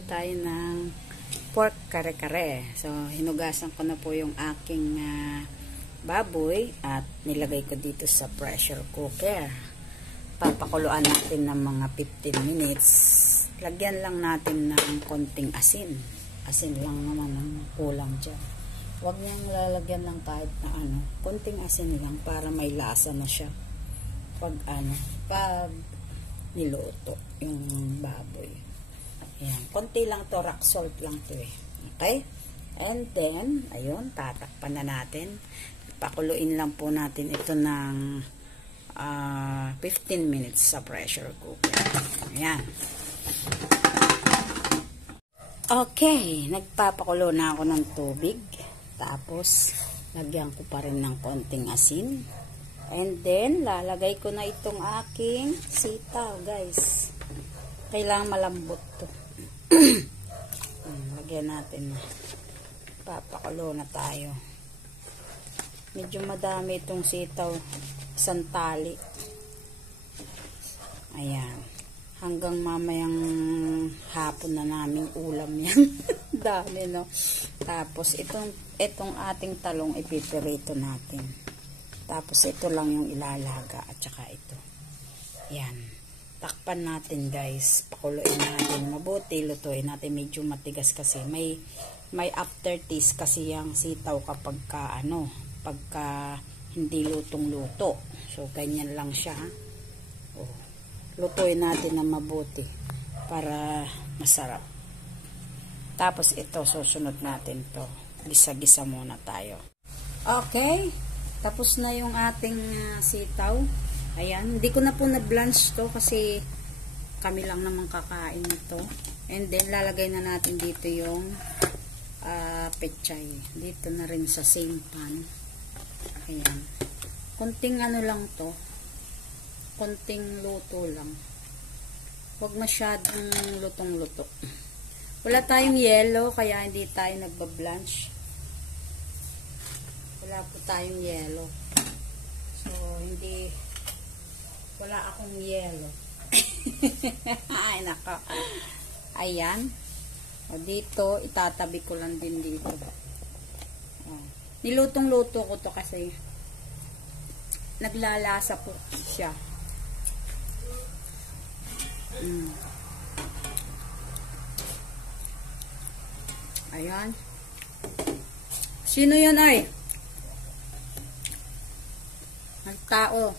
Magluluto tayo ng pork kare-kare. So, hinugasan ko na po yung aking baboy at nilagay ko dito sa pressure cooker. Papakuluan natin ng mga 15 minutes. Lagyan lang natin ng konting asin. Asin lang naman ang kulang dyan. Huwag niyang lalagyan lang kahit na konting asin lang para may lasa na siya. Pag niluto yung baboy. Ayan. Konti lang to, rock salt lang to eh. Okay? And then, ayun, tatakpan na natin. Pakuluin lang po natin ito ng 15 minutes sa pressure cooker. Ayan. Okay, nagpapakulo na ako ng tubig. Tapos, lagyan ko pa rin ng konting asin. And then, lalagay ko na itong aking sitaw, guys. Kailangan malambot to. Lagyan natin. Papakulo na tayo. Medyo madami itong sitaw. Isang tali. Ayan. Hanggang mamayang hapon na naming ulam yan. Dami, no? Tapos, itong ating talong ipipirito natin. Tapos, ito lang yung ilalaga at saka ito. Yan. Takpan natin, guys. Pakuluin natin. Mabuti, lutuin natin. Medyo matigas kasi. May aftertaste kasi yung sitaw kapag pagka hindi lutong-luto. So, ganyan lang siya. Oh. Lutuin natin ng mabuti para masarap. Tapos, ito, susunod natin to. Gisa-gisa muna tayo. Okay. Tapos na yung ating sitaw. Ayan, hindi ko na po na-blanch to kasi kami lang naman kakain nito. And then, lalagay na natin dito yung pechay. Dito na rin sa same pan. Ayan. Konting lang to. Konting luto lang. Huwag masyadong lutong-luto. Wala tayong yellow, kaya hindi tayo nagba-blanch. Wala po tayong yellow. So, wala akong yellow. Ay, nako. Ayan. O, dito, itatabi ko lang din dito. O, nilutong-luto ko to kasi naglalasa po siya. Ayan. Sino yun ay? Ang tao.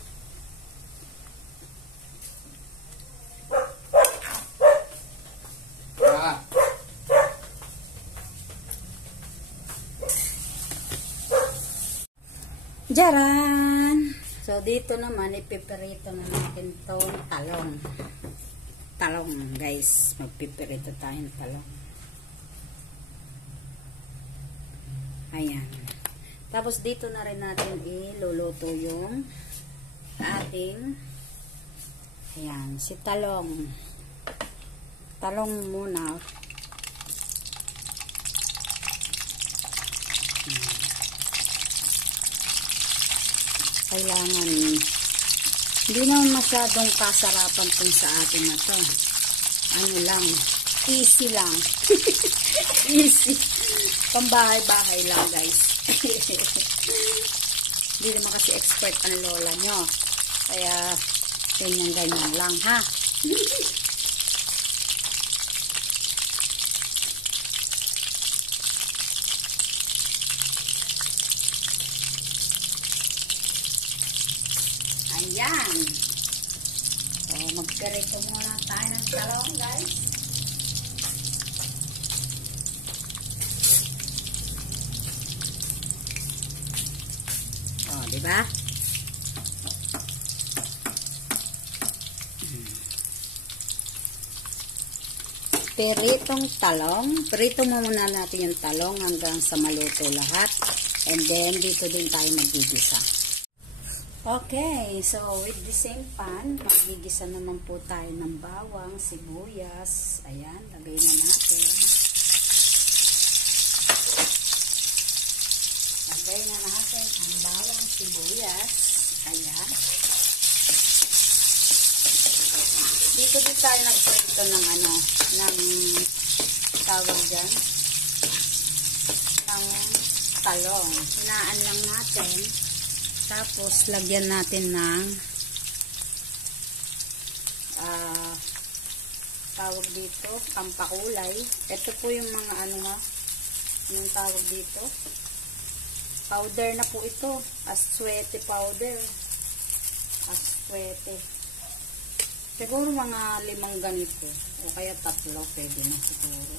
Jaran! So, dito naman, ipiperito na natin itong talong. Talong, guys. Magpiperito tayo ng talong. Ayan. Tapos, dito na rin natin iluluto yung ating ayan, si talong. Talong muna. Kailangan hindi naman masyadong kasarapan kung sa atin na to. Ano lang, easy lang. Easy. Pambahay-bahay lang, guys. Hindi naman kasi expert ang lola nyo. Kaya, ganyan-ganyan lang, ha? Ayan. So, magperito muna tayo ng talong, guys. O, diba? Peritong talong. Perito muna natin yung talong hanggang sa maluto lahat. And then, dito din tayo magigisa. Okay, so with the same pan, magigisa naman po tayo ng bawang, sibuyas. Ayan, lagay na natin. Lagay na natin ang bawang, sibuyas. Ayan. Dito din tayo nagprito ng tawag dyan, ng talong. Hinaan lang natin. Tapos, lagyan natin ng tawag dito, pampakulay. Ito po yung mga ano ha, anong tawag dito? Powder na po ito. Aswete powder. Aswete. Siguro mga 5 ganito. O kaya 3. Pwede na siguro.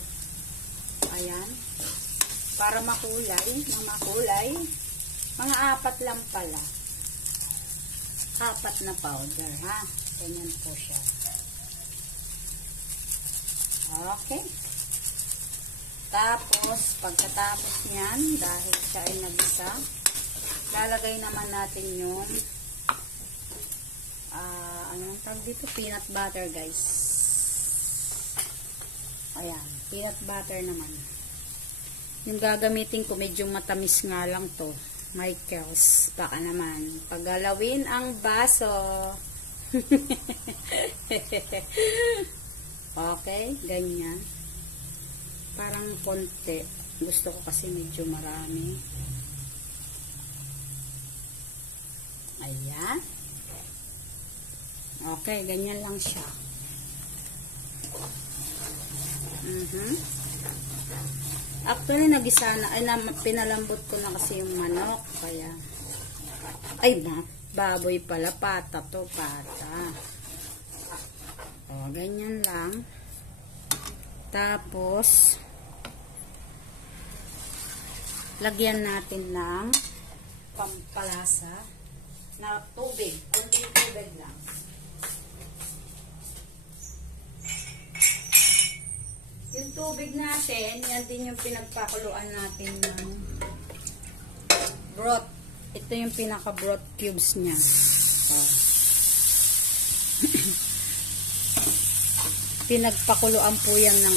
Ayan. Para makulay. Mga 4 lang pala. 4 na powder, ha? Ganyan po siya. Okay. Tapos, pagkatapos niyan, dahil siya ay nagisa, lalagay naman natin yung anong tawag dito? Peanut butter, guys. Ayan, peanut butter naman. Yung gagamitin ko, medyo matamis nga lang to. Michaels, baka naman. Paggalawin ang baso. Okay, ganyan. Parang konti. Gusto ko kasi medyo marami. Ayan. Okay, ganyan lang siya. Actually, nagisa na, pinalambot ko na kasi yung manok. Kaya, baboy pala. Pata to, pata. O, ganyan lang. Tapos, lagyan natin ng pampalasa na tubig. Kunting tubig lang. Yung tubig natin, yan din yung pinagpakuluan natin ng broth. Ito yung pinaka-broth cubes niya. Pinagpakuluan po yan ng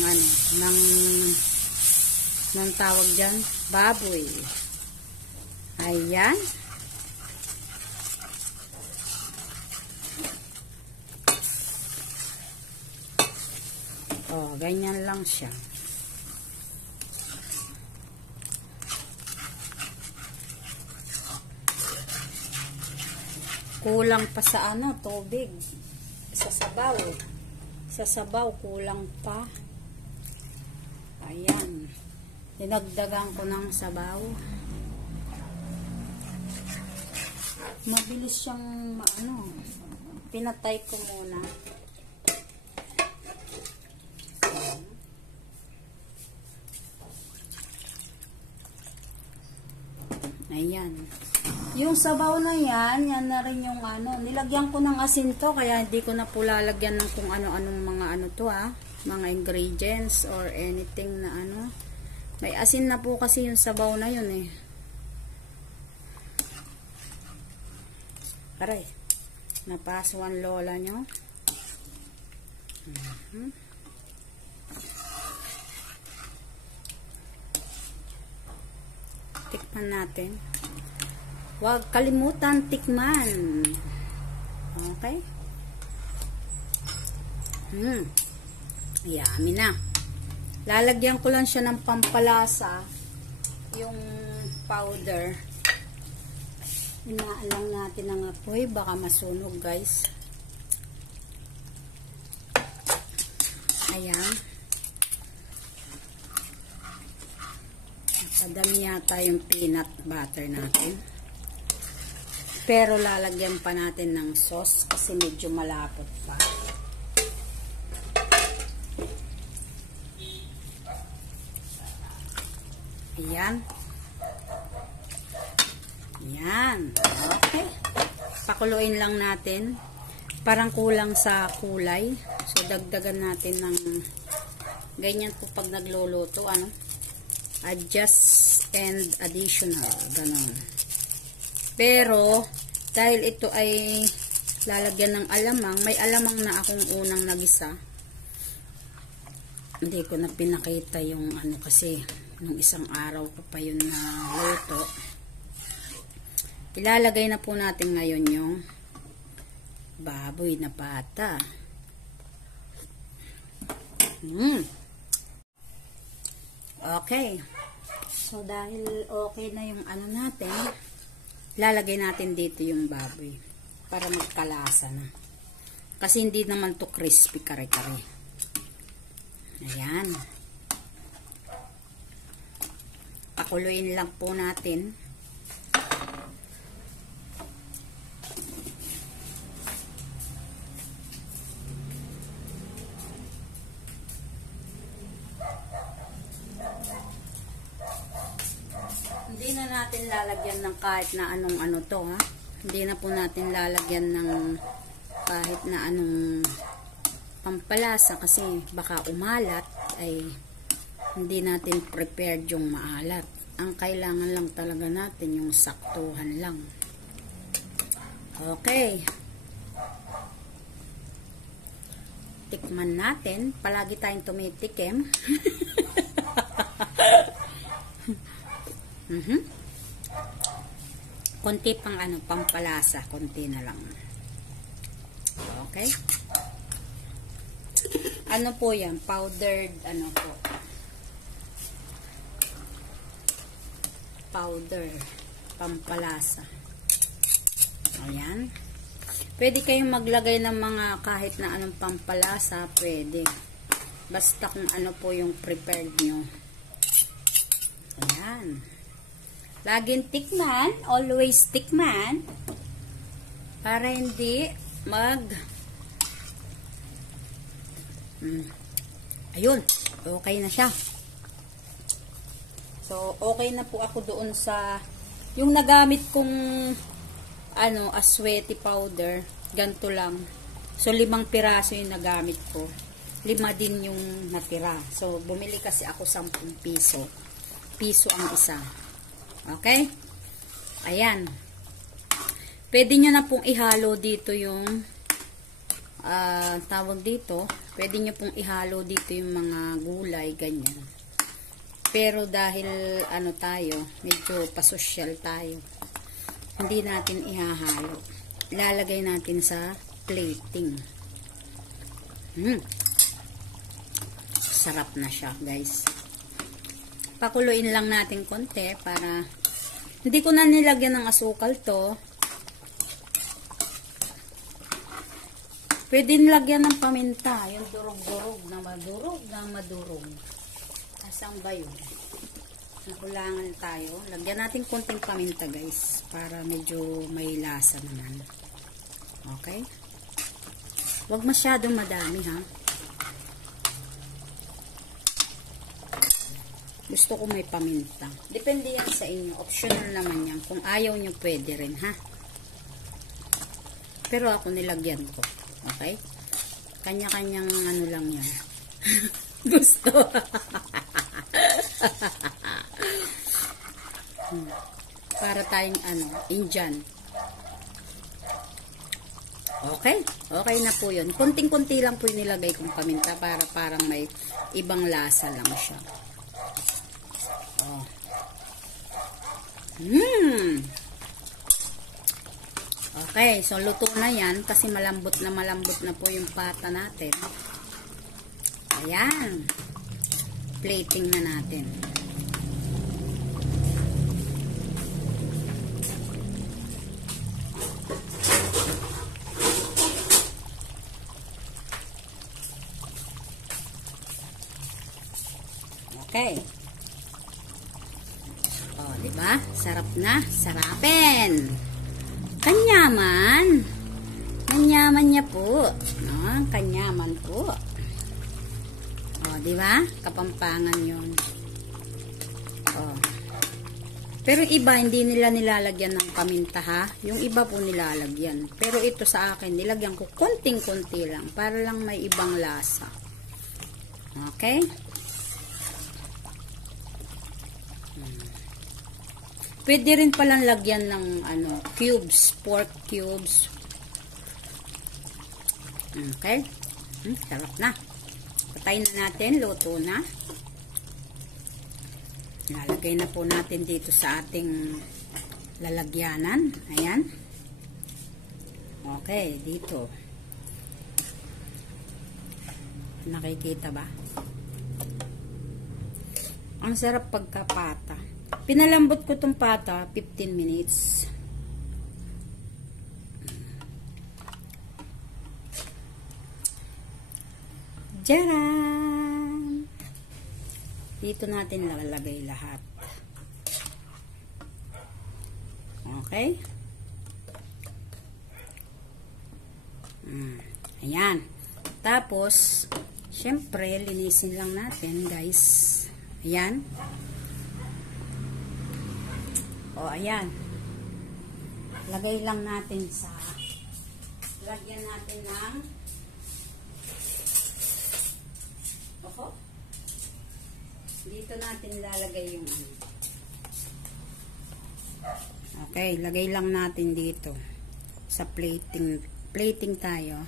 ng tawag dyan, baboy. Ayan. O, ganyan lang siya. Kulang pa sa tubig. Sa sabaw. Sa sabaw, kulang pa. Ayan. Dinagdagan ko ng sabaw. Mabilis siyang pinatay ko muna. Ayan. Yung sabaw na yan na rin yung nilagyan ko ng asin to, kaya hindi ko na po lalagyan ng kung ano-anong mga mga ingredients or anything na May asin na po kasi yung sabaw na yun eh. Aray, napaswan lola nyo. Tikman natin. Huwag kalimutan tikman. Okay? Yummy na. Lalagyan ko lang siya ng pampalasa. Yung powder. Inaan lang natin ang apoy. Baka masunog, guys. Ayan. Madami yata yung peanut butter natin. Pero lalagyan pa natin ng sauce kasi medyo malapot pa. Ayan. Ayan. Okay. Pakuluin lang natin. Parang kulang sa kulay. So, dagdagan natin ng ganyan po pag nagluluto. Adjust and additional. Ganon. Pero, dahil ito ay lalagyan ng alamang, may alamang na akong unang nagisa. Hindi ko na pinakita yung kasi nung isang araw ko pa yun na luto. Ilalagay na po natin ngayon yung baboy na pata. Okay. So, dahil okay na yung ano natin, lalagay natin dito yung baboy para magkalasa na. Kasi hindi naman to crispy kare-kare. Ayan. Pakuluin lang po natin. Hindi na natin lalagyan ng kahit na anong ano to, ha. Hindi na po natin lalagyan ng kahit na anong pampalasa kasi baka umalat, ay hindi natin prepared yung maalat. Ang kailangan lang talaga natin yung saktuhan lang. Okay. Tikman natin. Palagi tayong tumitikim. Konti pang ano, pampalasa. Konti na lang. Okay. Ano po yan? Powdered, ano po? Powder. Pampalasa. Ayan. Pwede kayong maglagay ng mga kahit na anong pampalasa. Pwede. Basta kung ano po yung prepared nyo. Ayan. Laging tikman. Always tikman. Para hindi ayun. Okay na siya. So, okay na po ako doon sa yung nagamit kong ano, asweti powder. Ganto lang. So, 5 piraso yung nagamit ko. 5 din yung natira. So, bumili kasi ako 10 piso. Piso ang isa. Okay? Ayan. Pwede nyo na pong ihalo dito yung tawag dito. Pwede nyo pong ihalo dito yung mga gulay, ganyan. Pero dahil ano tayo, medyo pasosyal tayo, hindi natin ihahalo. Ilalagay natin sa plating. Sarap na siya, guys. Pakuluin lang natin konti para hindi ko na nilagyan ng asukal to. Pwede nilagyan ng paminta, yung durog-durog na madurog. Asang ba yun? Nakulangan tayo. Lagyan natin konting paminta, guys, para medyo may lasa naman. Okay? Huwag masyadong madami, ha? Gusto ko may paminta. Depende yan sa inyo. Optional naman yan. Kung ayaw nyo, pwede rin, ha? Pero ako nilagyan ko. Okay? Kanya-kanyang ano lang yan. Gusto. Para tayong ano, Indian. Okay? Okay na po yun. Kunting-kunti lang po yung nilagay kong paminta para parang may ibang lasa lang siya. Oh. Okay, so luto na yan kasi malambot na po yung pata natin. Ayan. Plating na natin. Okay. Oh, di ba? Sarap na. Sarapin. Kanyaman. Kanyaman niya po. No, kanyaman po. Oh, di ba? Kapampangan 'yon. Oh. Pero iba hindi nila nilalagyan ng paminta, ha. Yung iba po nilalagyan. Pero ito sa akin, nilagyan ko konting-konti lang para lang may ibang lasa. Okay? Pwede rin palang lagyan ng ano, cubes, pork cubes. Okay? Sarap na. Patayin na natin, luto na. Lalagay na po natin dito sa ating lalagyanan. Ayan. Okay, dito. Nakikita ba? Ang sarap pagkapata. Pinalambot ko tong pata, 15 minutes. Jaran! Dito natin lalagay lahat. Okay? Ayan. Tapos, syempre, linisin lang natin, guys. Ayan. O, ayan. Lagay lang natin sa, lagyan natin ng, dito natin lalagay yung ano. Okay, lagay lang natin dito sa plating tayo.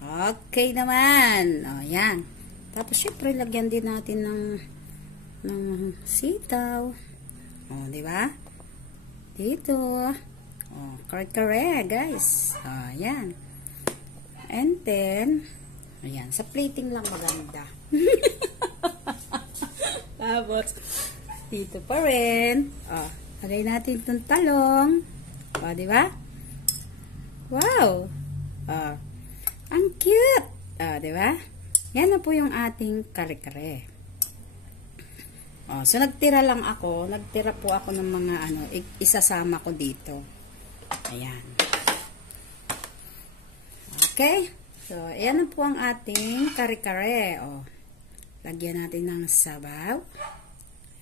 Okay naman. O, yan. Tapos, syempre, lagyan din natin ng sitaw. O, diba? Dito. O, kare-kare, guys. O, yan. And then, ayan, sa plating lang maganda. Tapos, dito pa rin. O, lagay natin itong talong. O, diba? Wow! O, ang cute! O, diba? Yan na po yung ating kare-kare. O, so, nagtira po ako ng mga ano, isasama ko dito. Ayan. Okay? So, ayan na po ang ating kare-kare. O, lagyan natin ng sabaw.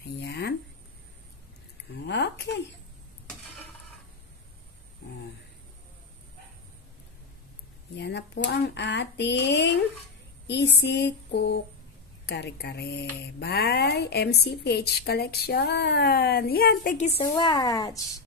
Ayan. Okay. O. Yan na po ang ating Easy Cook Kare-Kare by MCPH Collection. Yan, thank you so much.